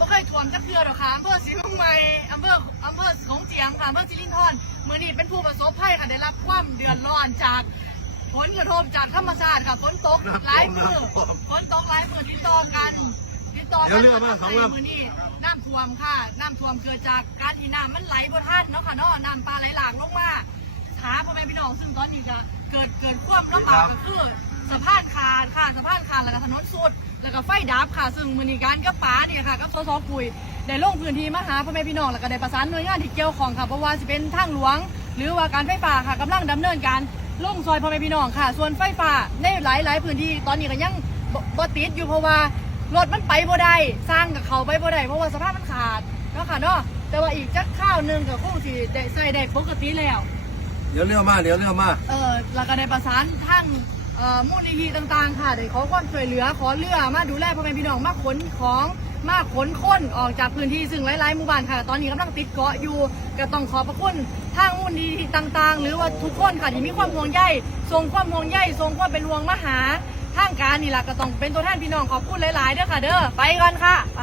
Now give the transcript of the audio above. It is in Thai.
ไม่เคยท่วมจักเทือหรอกค่ะอำเภอศรีเมืองใหม่อำเภออำเภอของเจียงค่ะอำเภอสิรินธรมือนี้เป็นผู้ประสบภัยค่ะได้รับความเดือดร้อนจากผลกระทบจากธรรมชาติค่ะฝนตกหลายมือฝนตกหลายมือติดต่อกันติดต่อกัเดี๋ยวเรื่องมาสองลำมือนี้น้ำท่วมค่ะ น้ำท่วมเกิดจากการที่น้ำมันไหลบนท่านเนาะค่ะเนาะน้ำปลาไหลหลากลงมาหาพ่อแม่พี่น้องซึ่งตอนนี้ก็เกิดเกิดความลำบากก็คือสะพานขาดค่ะสะพานขาดแล้วก็ถนนสุด แล้วก็ไฟดับค่ะ ซึ่งมือนี้การกับป๋าเนี่ยค่ะกับสสคุยได้ลงพื้นที่มาหาพ่อแม่พี่น้องแล้วก็ได้ประสานหน่วยงานที่เกี่ยวข้องค่ะเพราะว่าจะเป็นทางหลวง หรือว่าการไฟฟ้าค่ะกำลังดำเนินการลงซอยพ่อแม่พี่น้องค่ะ ส่วนไฟฟ้าในหลายหลายๆพื้นที่ตอนนี้ก็ยังบ่บ่ติดอยู่เพราะว่ารถมันไปบ่ได้สร้างกับเขาไปบ่ได้เพราะว่าสภาพมันขาดเนาะค่ะเนาะแต่ว่าอีกจักข้าวหนึงก็คงสิได้ใส่ได้ปกติแล้วเดี๋ยวเรื่องมาเดี๋ยวเรื่องมาเออแล้วก็ได้ประสานทางเอ่อ มูลนิธิต่างๆ ค่ะได้ขอความช่วยเหลือขอเรือมาดูแลพ่อแม่พี่น้องมาขนของมาขนคนออกจากพื้นที่ซึ่งหลายๆหมู่บ้านค่ะ ตอนนี้กำลังติดเกาะอยู่ก็ต้องขอพระคุณทางมูลนิธิต่างๆ หรือว่าทุกคนค่ะที่มีความห่วงใยส่งความห่วงใยส่งความเป็นห่วงมาหาทางการนี่แหละก็ต้องเป็นตัวแทนพี่น้องขอบคุณหลายๆเด้อค่ะ เด้อไปกันค่ะไป